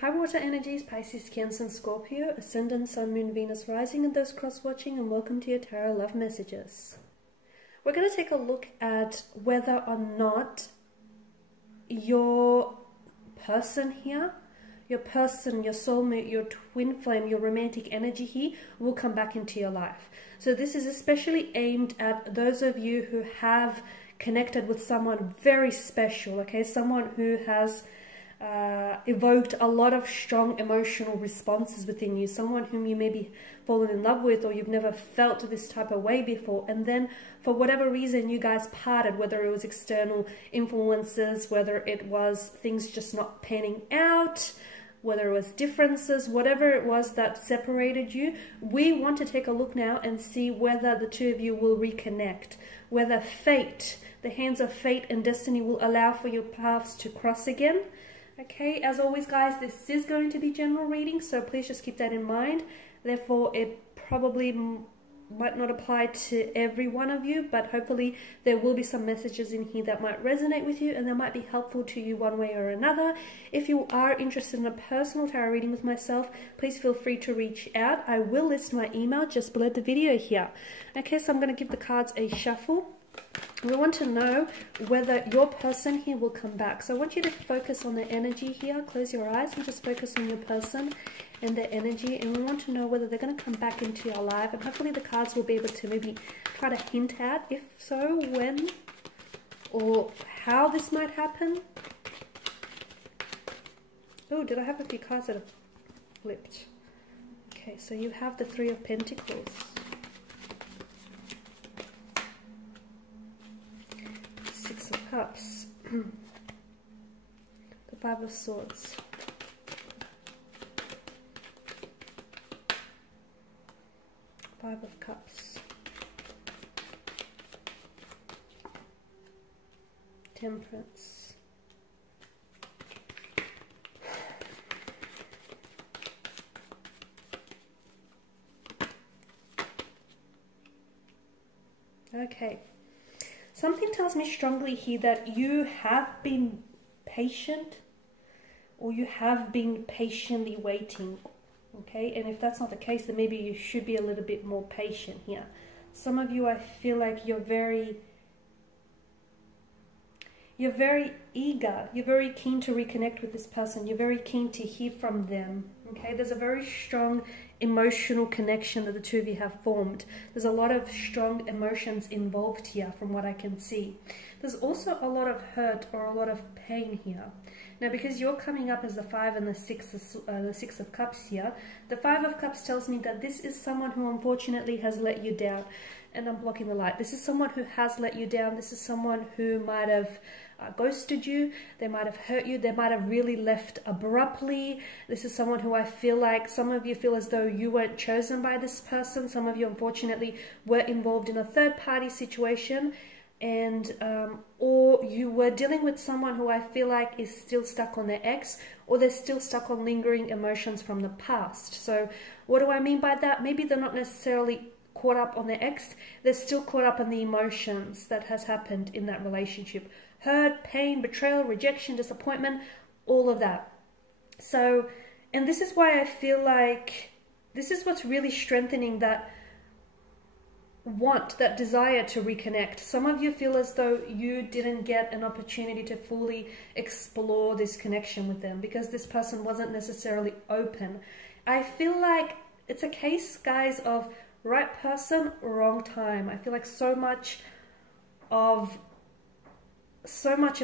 High water energies, Pisces, Cancer, and Scorpio, Ascendant, Sun, Moon, Venus, Rising, and those cross-watching, and welcome to your Tarot Love Messages. We're going to take a look at whether or not your person here, your person, your soulmate, your twin flame, your romantic energy here will come back into your life. So this is especially aimed at those of you who have connected with someone very special, okay? Someone who has evoked a lot of strong emotional responses within you, someone whom you maybe fallen in love with or you've never felt this type of way before, and then for whatever reason you guys parted, whether it was external influences, whether it was things just not panning out, whether it was differences, whatever it was that separated you. We want to take a look now and see whether the two of you will reconnect, whether fate, the hands of fate and destiny will allow for your paths to cross again. Okay, as always guys, this is going to be general reading, so please just keep that in mind. Therefore, it probably might not apply to every one of you, but hopefully there will be some messages in here that might resonate with you and that might be helpful to you one way or another. If you are interested in a personal tarot reading with myself, please feel free to reach out. I will list my email just below the video here. Okay, so I'm going to give the cards a shuffle. We want to know whether your person here will come back. So I want you to focus on the energy here. Close your eyes and just focus on your person and their energy. And we want to know whether they're going to come back into your life. And hopefully the cards will be able to maybe try to hint at, if so, when or how this might happen. Oh, did I have a few cards that have flipped? Okay, so you have the Three of Pentacles. Six of Cups, the Five of Swords, Five of Cups, Temperance, okay. Something tells me strongly here that you have been patient, or you have been patiently waiting, okay? And if that's not the case, then maybe you should be a little bit more patient here. Some of you, I feel like you're very eager, you're very keen to reconnect with this person, you're very keen to hear from them, okay? There's a very strong emotional connection that the two of you have formed. There's a lot of strong emotions involved here from what I can see. There's also a lot of hurt or a lot of pain here. Now, because you're coming up as the Five and the Six of Cups here, the Five of Cups tells me that this is someone who unfortunately has let you down. And I'm blocking the light. This is someone who has let you down. This is someone who might have ghosted you. They might have hurt you. They might have really left abruptly. This is someone who I feel like some of you feel as though you weren't chosen by this person. Some of you unfortunately were involved in a third-party situation, and or you were dealing with someone who I feel like is still stuck on their ex, or they're still stuck on lingering emotions from the past. So what do I mean by that? Maybe they're not necessarily caught up on their ex, they're still caught up on the emotions that has happened in that relationship. Hurt, pain, betrayal, rejection, disappointment, all of that. So, and this is why I feel like this is what's really strengthening that want, that desire to reconnect. Some of you feel as though you didn't get an opportunity to fully explore this connection with them because this person wasn't necessarily open. I feel like it's a case, guys, of right person, wrong time. I feel like so much of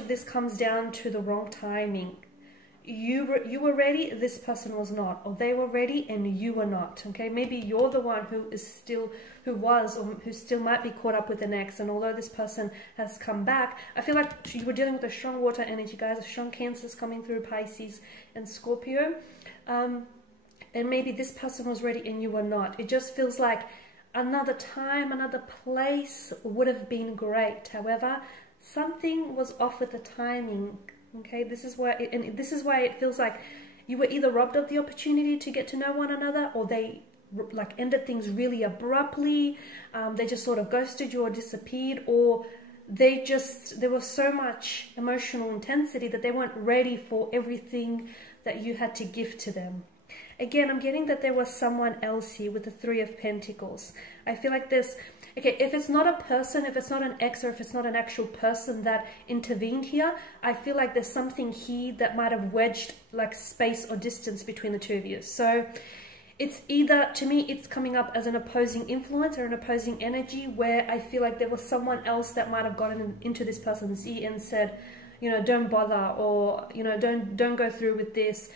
this comes down to the wrong timing. You were ready, this person was not, or they were ready and you were not. Okay, maybe you're the one who still might be caught up with an ex, and although this person has come back, I feel like you were dealing with a strong water energy, guys, a strong Cancers coming through, Pisces and Scorpio. And maybe this person was ready and you were not. It just feels like another time, another place would have been great. However, something was off with the timing. Okay, this is why it feels like you were either robbed of the opportunity to get to know one another, or they like ended things really abruptly. They just sort of ghosted you or disappeared, or there was so much emotional intensity that they weren't ready for everything that you had to give to them. Again, I'm getting that there was someone else here with the Three of Pentacles. I feel like there's, okay, if it's not a person, if it's not an ex, or if it's not an actual person that intervened here, I feel like there's something here that might have wedged like space or distance between the two of you. So it's either, to me, it's coming up as an opposing influence or an opposing energy, where I feel like there was someone else that might have gotten into this person's ear and said, you know, don't bother, or, you know, don't go through with this.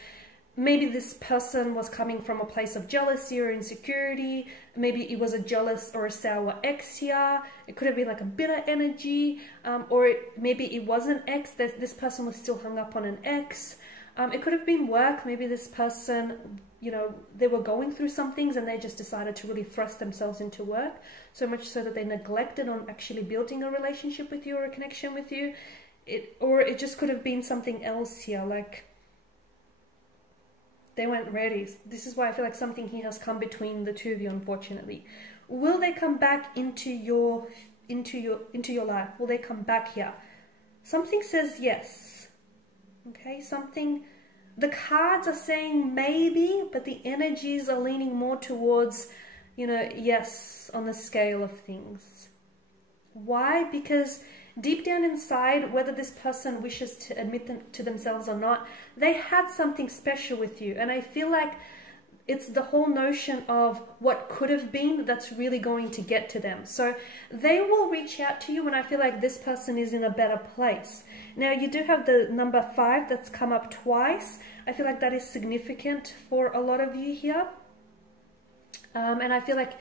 Maybe this person was coming from a place of jealousy or insecurity. Maybe it was a jealous or a sour ex here. It could have been like a bitter energy, or maybe it was an ex, that this person was still hung up on an ex. It could have been work. Maybe this person, you know, they were going through some things and they just decided to really thrust themselves into work, so much so that they neglected on actually building a relationship with you or a connection with you. Or it just could have been something else here, like they weren't ready. This is why I feel like something here has come between the two of you, unfortunately. Will they come back into your life? Will they come back here? Something says yes. Okay, something, the cards are saying maybe, but the energies are leaning more towards, you know, yes, on the scale of things. Why? Because deep down inside, whether this person wishes to admit them to themselves or not, they had something special with you. And I feel like it's the whole notion of what could have been that's really going to get to them. So they will reach out to you when I feel like this person is in a better place. Now, you do have the number 5 that's come up twice. I feel like that is significant for a lot of you here. And I feel like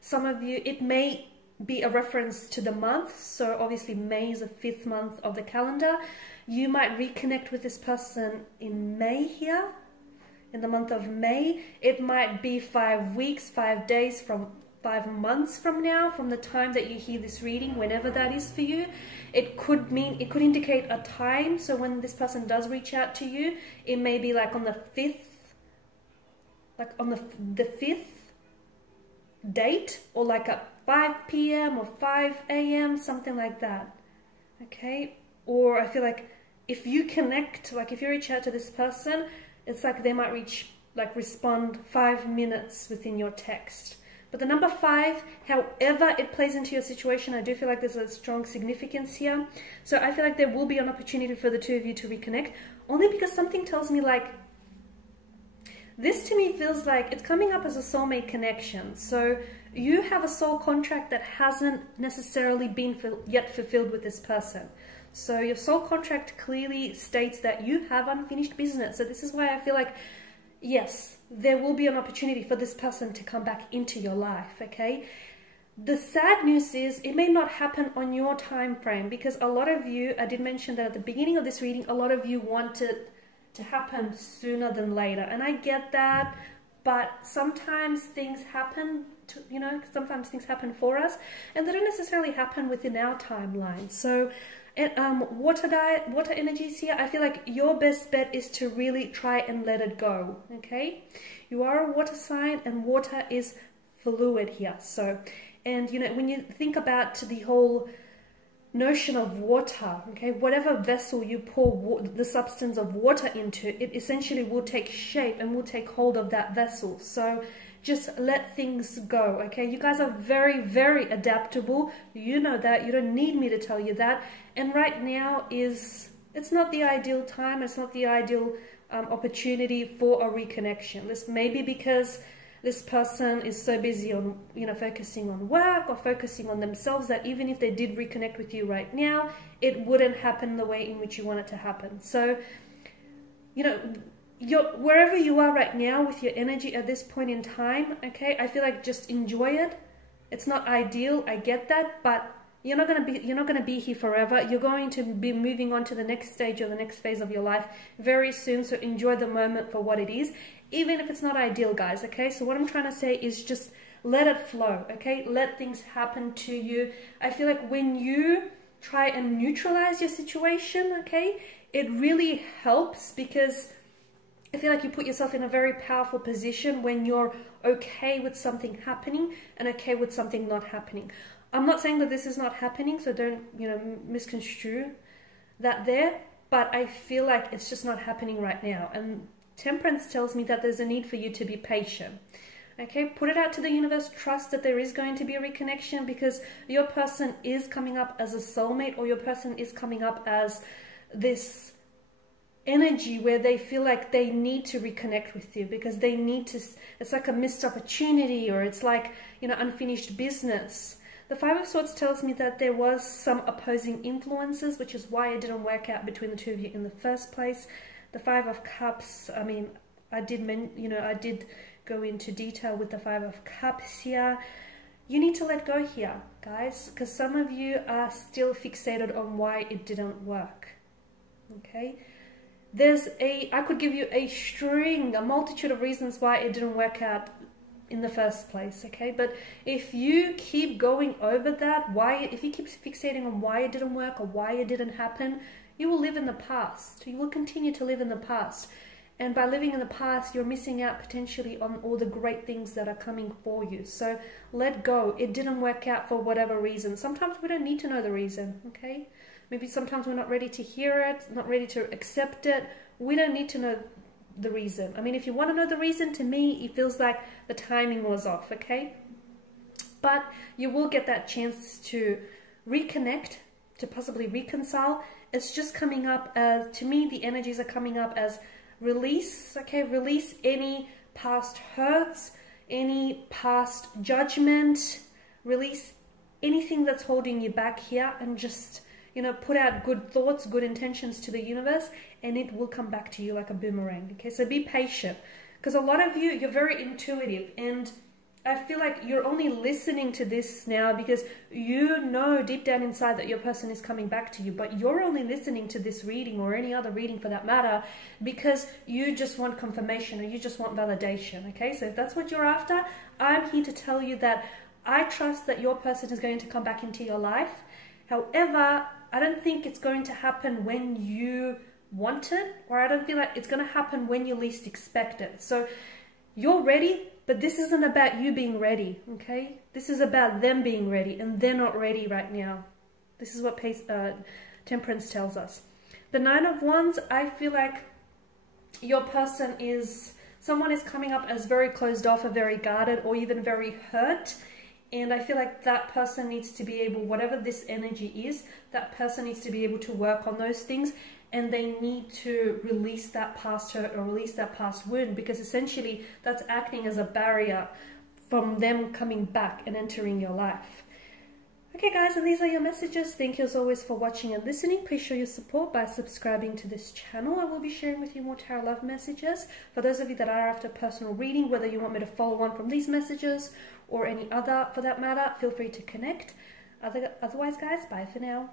some of you, it may be a reference to the month. So obviously May is the 5th month of the calendar. You might reconnect with this person in May here, in the month of May. It might be 5 weeks, 5 days, from 5 months from now, from the time that you hear this reading, whenever that is for you. It could mean, it could indicate a time. So when this person does reach out to you, it may be like on the 5th, like on the 5th date, or like at 5 p.m. or 5 a.m., something like that. Okay? Or I feel like if you connect, like if you reach out to this person, it's like they might respond 5 minutes within your text. But the number 5, however it plays into your situation, I do feel like there's a strong significance here. So I feel like there will be an opportunity for the two of you to reconnect, only because something tells me like, this to me feels like it's coming up as a soulmate connection. So you have a soul contract that hasn't necessarily been yet fulfilled with this person. So your soul contract clearly states that you have unfinished business. So this is why I feel like, yes, there will be an opportunity for this person to come back into your life, okay? The sad news is it may not happen on your time frame, because a lot of you, I did mention that at the beginning of this reading, a lot of you wanted to happen sooner than later. And I get that, but sometimes things happen, sometimes things happen for us, and they don't necessarily happen within our timeline. So water energies here, I feel like your best bet is to really try and let it go, okay? You are a water sign, and water is fluid here. So, and when you think about the whole notion of water, okay, whatever vessel you pour the substance of water into, it essentially will take shape and will take hold of that vessel. So just let things go, okay? You guys are very, very adaptable. You know that. You don't need me to tell you that. And right now it's not the ideal time. It's not the ideal opportunity for a reconnection. This may be because this person is so busy on, focusing on work or focusing on themselves, that even if they did reconnect with you right now, it wouldn't happen the way in which you want it to happen. So, wherever you are right now with your energy at this point in time, okay, I feel like just enjoy it. It's not ideal, I get that, but you're not gonna be here forever. You're going to be moving on to the next stage or the next phase of your life very soon. So enjoy the moment for what it is, even if it's not ideal, guys. Okay, so what I'm trying to say is just let it flow. Okay, let things happen to you. I feel like when you try and neutralize your situation, okay, it really helps, because I feel like you put yourself in a very powerful position when you're okay with something happening and okay with something not happening. I'm not saying that this is not happening, so don't, misconstrue that there, but I feel like it's just not happening right now. And Temperance tells me that there's a need for you to be patient. Okay, put it out to the universe. Trust that there is going to be a reconnection, because your person is coming up as a soulmate, or your person is coming up as this energy where they feel like they need to reconnect with you, because they need to, it's like a missed opportunity, or it's like, you know, unfinished business. The Five of Swords tells me that there was some opposing influences, which is why it didn't work out between the two of you in the first place. The Five of Cups, I mean, I did go into detail with the Five of Cups here. You need to let go here, guys, because some of you are still fixated on why it didn't work. Okay, I could give you a multitude of reasons why it didn't work out in the first place. Okay, but if you keep going over that, if you keep fixating on why it didn't work or why it didn't happen, you will live in the past. You will continue to live in the past. And by living in the past, you're missing out potentially on all the great things that are coming for you. So let go. It didn't work out for whatever reason. Sometimes we don't need to know the reason, okay? Maybe sometimes we're not ready to hear it, not ready to accept it. We don't need to know the reason. I mean, if you want to know the reason, to me, it feels like the timing was off, okay? But you will get that chance to reconnect, to possibly reconcile. It's just coming up as, to me, the energies are coming up as release, okay? Release any past hurts, any past judgment, release anything that's holding you back here, and just, you know, put out good thoughts, good intentions to the universe, and it will come back to you like a boomerang, okay? So be patient, because a lot of you, you're very intuitive, and I feel like you're only listening to this now because you know deep down inside that your person is coming back to you, but you're only listening to this reading, or any other reading for that matter, because you just want confirmation, or you just want validation, okay? So if that's what you're after, I'm here to tell you that I trust that your person is going to come back into your life. However, I don't think it's going to happen when you want it, or I don't feel like it's going to happen when you least expect it. So you're ready, but this isn't about you being ready, okay? This is about them being ready, and they're not ready right now. This is what Temperance tells us. The Nine of Wands, I feel like your person someone is coming up as very closed off, or very guarded, or even very hurt. And I feel like that person needs to be able, whatever this energy is, that person needs to be able to work on those things, and they need to release that past hurt or release that past wound, because essentially that's acting as a barrier from them coming back and entering your life. Okay guys, and these are your messages. Thank you as always for watching and listening. Please show your support by subscribing to this channel. I will be sharing with you more tarot love messages. For those of you that are after personal reading, whether you want me to follow on from these messages or any other for that matter, feel free to connect. Otherwise guys, bye for now.